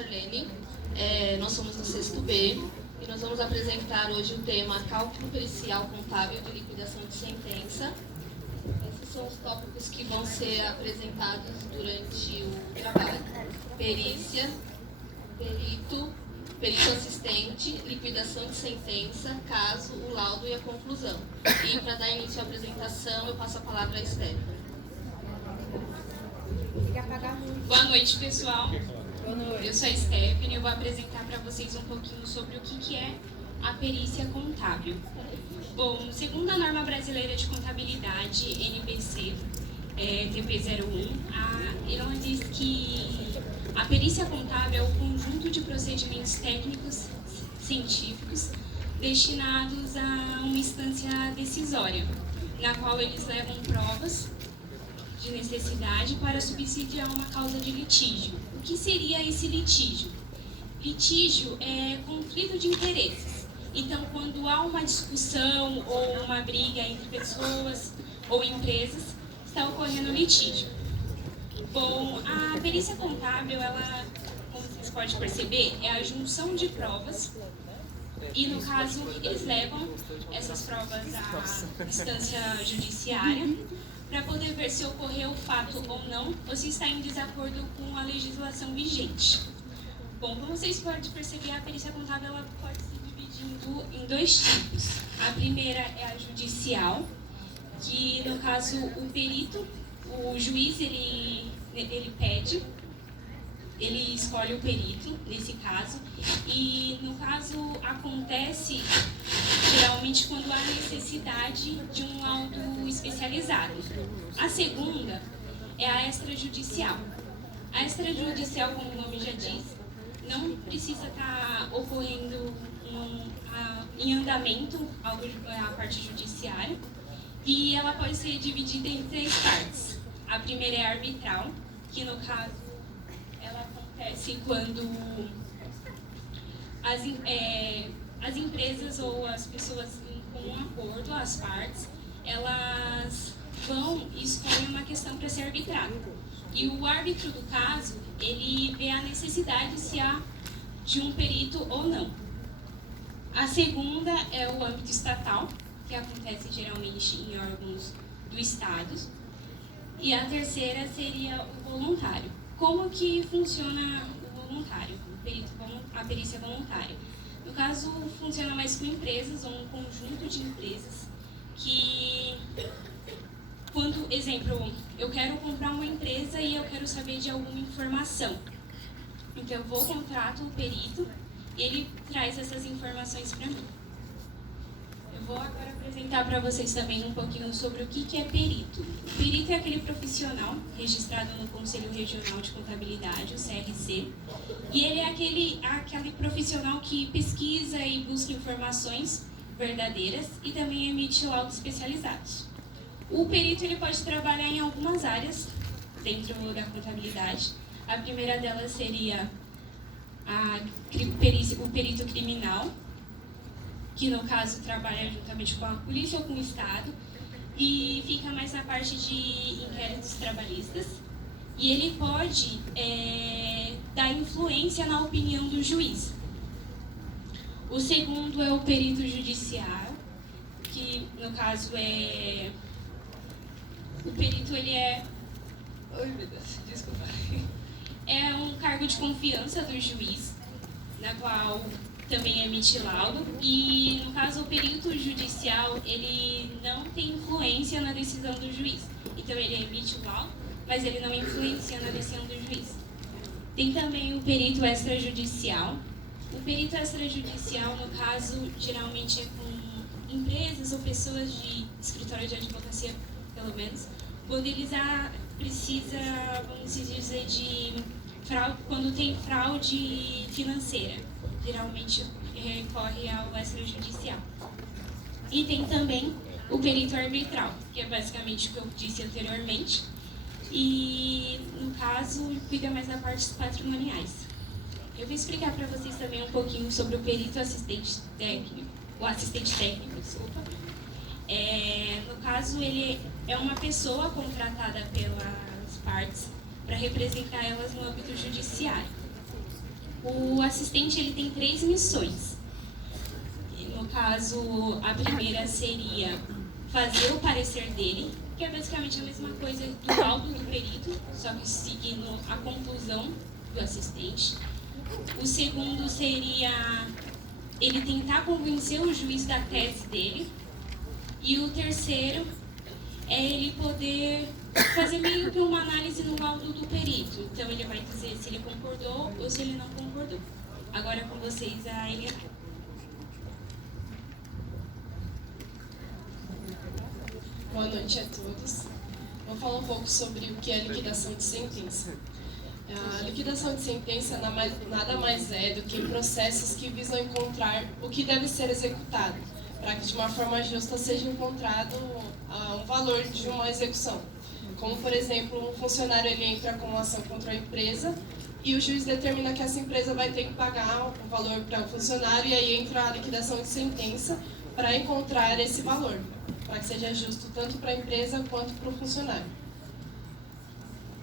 Charlene, nós somos do sexto B e nós vamos apresentar hoje o tema Cálculo Pericial Contábil de Liquidação de Sentença. Esses são os tópicos que vão ser apresentados durante o trabalho: perícia, perito assistente, liquidação de sentença, caso, o laudo e a conclusão. E para dar início à apresentação, eu passo a palavra à Stephanie. Boa noite, pessoal. Boa noite. Eu sou a Stephanie e eu vou apresentar para vocês um pouquinho sobre o que é a perícia contábil. Bom, segundo a norma brasileira de contabilidade, NBC, TP01, ela diz que a perícia contábil é o conjunto de procedimentos técnicos científicos destinados a uma instância decisória, na qual eles levam provas de necessidade para subsidiar uma causa de litígio. O que seria esse litígio? Litígio é conflito de interesses. Então, quando há uma discussão ou uma briga entre pessoas ou empresas, está ocorrendo litígio. Bom, a perícia contábil, ela, como vocês podem perceber, é a junção de provas e, no caso, eles levam essas provas à instância judiciária para poder ver se ocorreu o fato ou não, ou se está em desacordo com a legislação vigente. Bom, como vocês podem perceber, a perícia contábil ela pode se dividir em dois tipos. A primeira é a judicial, que, no caso, o perito, o juiz, ele pede, ele escolhe o perito, nesse caso, e, no caso, acontece geralmente quando há necessidade de um laudo especializado. A segunda é a extrajudicial. A extrajudicial, como o nome já diz, não precisa estar ocorrendo em andamento a parte judiciária, e ela pode ser dividida em três partes. A primeira é a arbitral, que no caso ela acontece quando as empresas ou as pessoas em comum acordo, as partes, elas vão e escolhem uma questão para ser arbitrada. E o árbitro do caso, ele vê a necessidade se há de um perito ou não. A segunda é o âmbito estatal, que acontece geralmente em órgãos do Estado. E a terceira seria o voluntário. Como que funciona o voluntário, a perícia voluntária? No caso, funciona mais com empresas ou um conjunto de empresas que, quando, exemplo, eu quero comprar uma empresa e eu quero saber de alguma informação. Então, eu vou contrato o perito e ele traz essas informações para mim. Eu vou agora apresentar para vocês também um pouquinho sobre o que é perito. O perito é aquele profissional registrado no Conselho Regional de Contabilidade, o CRC, e ele é aquele profissional que pesquisa e busca informações verdadeiras e também emite laudos especializados. O perito ele pode trabalhar em algumas áreas dentro da contabilidade. A primeira delas seria o perito criminal, que no caso trabalha juntamente com a polícia ou com o Estado, e fica mais na parte de inquéritos trabalhistas, e ele pode dar influência na opinião do juiz. O segundo é o perito judiciário, que no caso o perito ele é... Ai, meu Deus, desculpa. É um cargo de confiança do juiz, na qual também emite laudo, e no caso o perito judicial ele não tem influência na decisão do juiz, então ele emite o laudo, mas ele não influencia na decisão do juiz. Tem também o perito extrajudicial. O perito extrajudicial, no caso, geralmente é com empresas ou pessoas de escritório de advocacia, pelo menos, quando eles precisam, vamos dizer, quando tem fraude financeira. Geralmente recorre ao extrajudicial. E tem também o perito arbitral, que é basicamente o que eu disse anteriormente, e no caso cuida mais da parte dos patrimoniais. Eu vou explicar para vocês também um pouquinho sobre o perito assistente técnico, desculpa. No caso, ele é uma pessoa contratada pelas partes para representar elas no âmbito judiciário. O assistente ele tem 3 missões. No caso, a primeira seria fazer o parecer dele, que é basicamente a mesma coisa do laudo do perito, só que seguindo a conclusão do assistente. O segundo seria ele tentar convencer o juiz da tese dele. E o terceiro é ele poder fazer meio que uma análise no laudo do perito. Então ele vai dizer se ele concordou ou se ele não concordou. Agora com vocês a Elia. Boa noite a todos. Vou falar um pouco sobre o que é liquidação de sentença. A liquidação de sentença nada mais é do que processos que visam encontrar o que deve ser executado, para que de uma forma justa seja encontrado um valor de uma execução. Como, por exemplo, um funcionário ele entra com uma ação contra a empresa e o juiz determina que essa empresa vai ter que pagar o valor para o funcionário, e aí entra a liquidação de sentença para encontrar esse valor, para que seja justo tanto para a empresa quanto para o funcionário.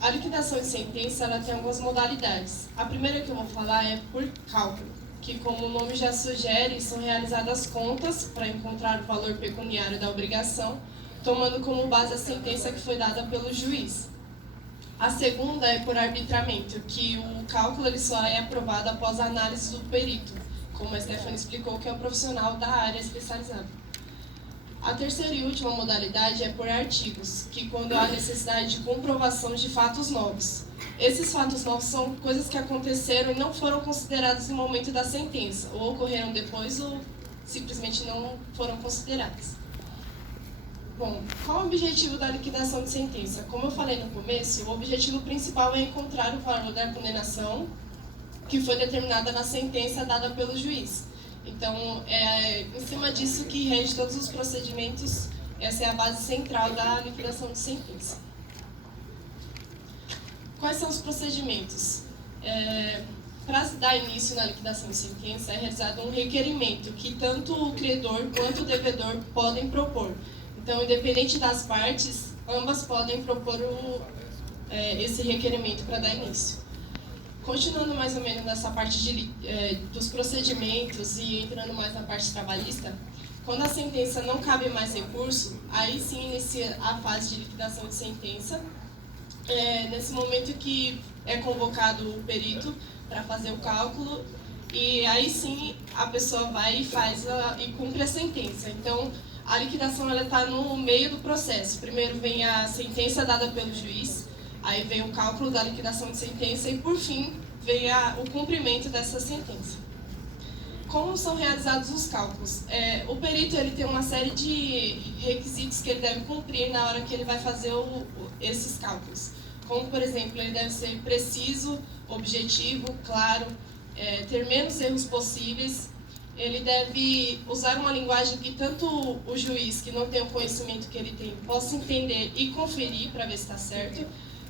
A liquidação de sentença ela tem algumas modalidades. A primeira que eu vou falar é por cálculo, que, como o nome já sugere, são realizadas contas para encontrar o valor pecuniário da obrigação, tomando como base a sentença que foi dada pelo juiz. A segunda é por arbitramento, que o cálculo ele só é aprovado após a análise do perito, como a Stephanie explicou, que é o profissional da área especializada. A terceira e última modalidade é por artigos, que quando há necessidade de comprovação de fatos novos. Esses fatos novos são coisas que aconteceram e não foram consideradas no momento da sentença, ou ocorreram depois ou simplesmente não foram consideradas. Bom, qual é o objetivo da liquidação de sentença? Como eu falei no começo, o objetivo principal é encontrar o valor da condenação que foi determinada na sentença dada pelo juiz. Então, é em cima disso que rege todos os procedimentos, essa é a base central da liquidação de sentença. Quais são os procedimentos? Para se dar início na liquidação de sentença, é realizado um requerimento que tanto o credor quanto o devedor podem propor. Então, independente das partes, ambas podem propor esse requerimento para dar início. Continuando mais ou menos nessa parte dos procedimentos e entrando mais na parte trabalhista, quando a sentença não cabe mais recurso, aí sim inicia a fase de liquidação de sentença. Nesse momento que é convocado o perito para fazer o cálculo, e aí sim a pessoa vai e faz e cumpre a sentença. Então, a liquidação está no meio do processo. Primeiro vem a sentença dada pelo juiz, aí vem o cálculo da liquidação de sentença e, por fim, vem o cumprimento dessa sentença. Como são realizados os cálculos? O perito ele tem uma série de requisitos que ele deve cumprir na hora que ele vai fazer esses cálculos. Como, por exemplo, ele deve ser preciso, objetivo, claro, ter menos erros possíveis. Ele deve usar uma linguagem que tanto o juiz, que não tem o conhecimento que ele tem, possa entender e conferir para ver se está certo,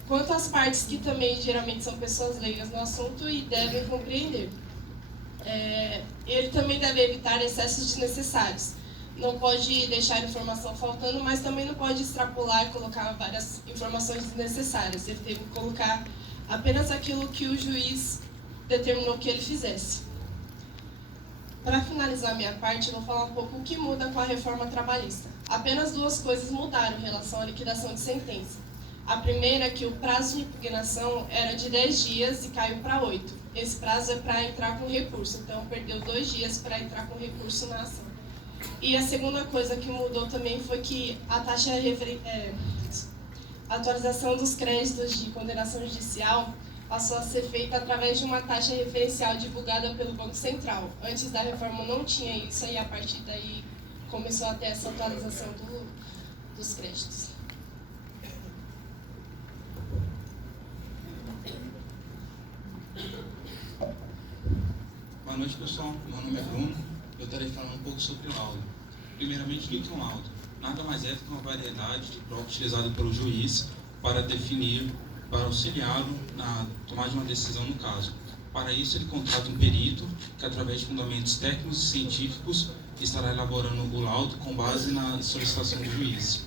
quanto as partes que também geralmente são pessoas leigas no assunto e devem compreender. Ele também deve evitar excessos desnecessários. Não pode deixar informação faltando, mas também não pode extrapolar e colocar várias informações desnecessárias. Ele tem que colocar apenas aquilo que o juiz determinou que ele fizesse. Para finalizar a minha parte, eu vou falar um pouco o que muda com a reforma trabalhista. Apenas 2 coisas mudaram em relação à liquidação de sentença. A primeira é que o prazo de impugnação era de 10 dias e caiu para 8. Esse prazo é para entrar com recurso, então perdeu 2 dias para entrar com recurso na ação. E a segunda coisa que mudou também foi que a taxa a atualização dos créditos de condenação judicial passou a ser feita através de uma taxa referencial divulgada pelo Banco Central. Antes da reforma não tinha isso, e a partir daí começou a ter essa atualização dos créditos. Boa noite, pessoal. Meu nome é Bruno. Eu estarei falando um pouco sobre o laudo. Primeiramente, o que é um laudo? Nada mais é do que uma variedade de prova utilizada pelo juiz para definir, para auxiliá-lo na tomada de uma decisão no caso. Para isso, ele contrata um perito que, através de fundamentos técnicos e científicos, estará elaborando o laudo com base na solicitação do juiz.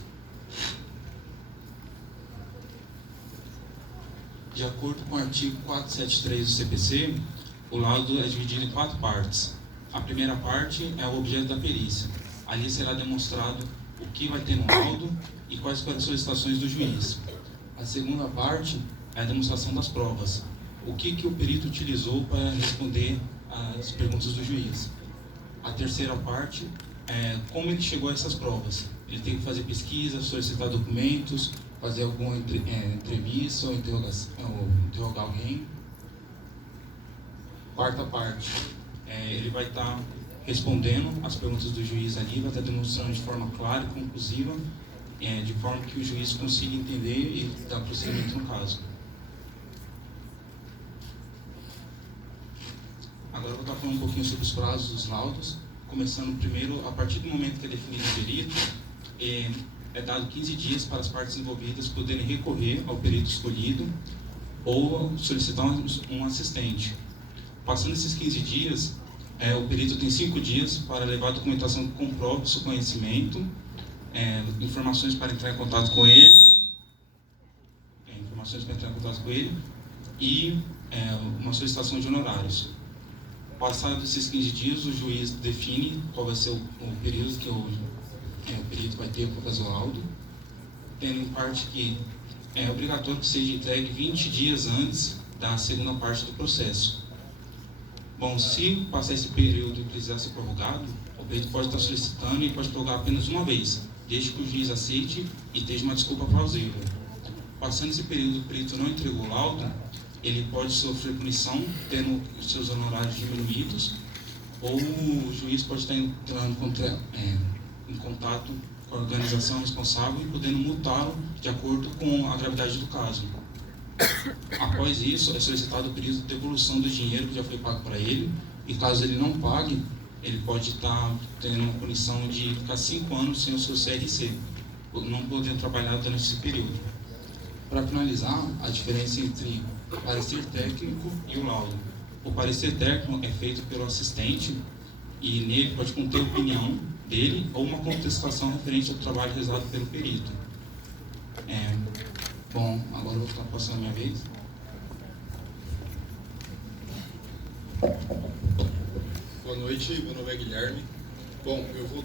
De acordo com o artigo 473 do CPC, o laudo é dividido em 4 partes. A primeira parte é o objeto da perícia. Ali será demonstrado o que vai ter no laudo e quais foram as solicitações do juiz. A segunda parte é a demonstração das provas. O que o perito utilizou para responder às perguntas do juiz. A terceira parte é como ele chegou a essas provas. Ele tem que fazer pesquisa, solicitar documentos, fazer alguma entrevista ou interrogar alguém. Quarta parte, ele vai estar respondendo as perguntas do juiz ali, vai estar demonstrando de forma clara e conclusiva, de forma que o juiz consiga entender e dar prosseguimento no caso. Agora eu vou estar falando um pouquinho sobre os prazos dos laudos, começando primeiro, a partir do momento que é definido o perito, é dado 15 dias para as partes envolvidas poderem recorrer ao perito escolhido ou solicitar um assistente. Passando esses 15 dias, o perito tem 5 dias para levar a documentação que comprove o seu conhecimento, informações para entrar em contato com ele, e uma solicitação de honorários. Passados esses 15 dias, o juiz define qual vai ser o período que o perito vai ter para fazer o laudo, tendo em parte que é obrigatório que seja entregue 20 dias antes da segunda parte do processo. Bom, se passar esse período e precisar ser prorrogado, o perito pode estar solicitando e pode prorrogar apenas uma vez, desde que o juiz aceite e esteja uma desculpa plausível. Passando esse período, o perito não entregou o laudo, ele pode sofrer punição, tendo os seus honorários diminuídos, ou o juiz pode estar entrando em contato com a organização responsável e podendo multá-lo de acordo com a gravidade do caso. Após isso, é solicitado o período de devolução do dinheiro que já foi pago para ele, e caso ele não pague, ele pode estar tendo uma punição de ficar 5 anos sem o seu CRC, não podendo trabalhar durante esse período. Para finalizar, a diferença entre o parecer técnico e o laudo. O parecer técnico é feito pelo assistente e nele pode conter a opinião dele ou uma contestação referente ao trabalho realizado pelo perito. Bom, agora eu vou estar passando a minha vez. Boa noite, meu nome é Guilherme. Bom, eu vou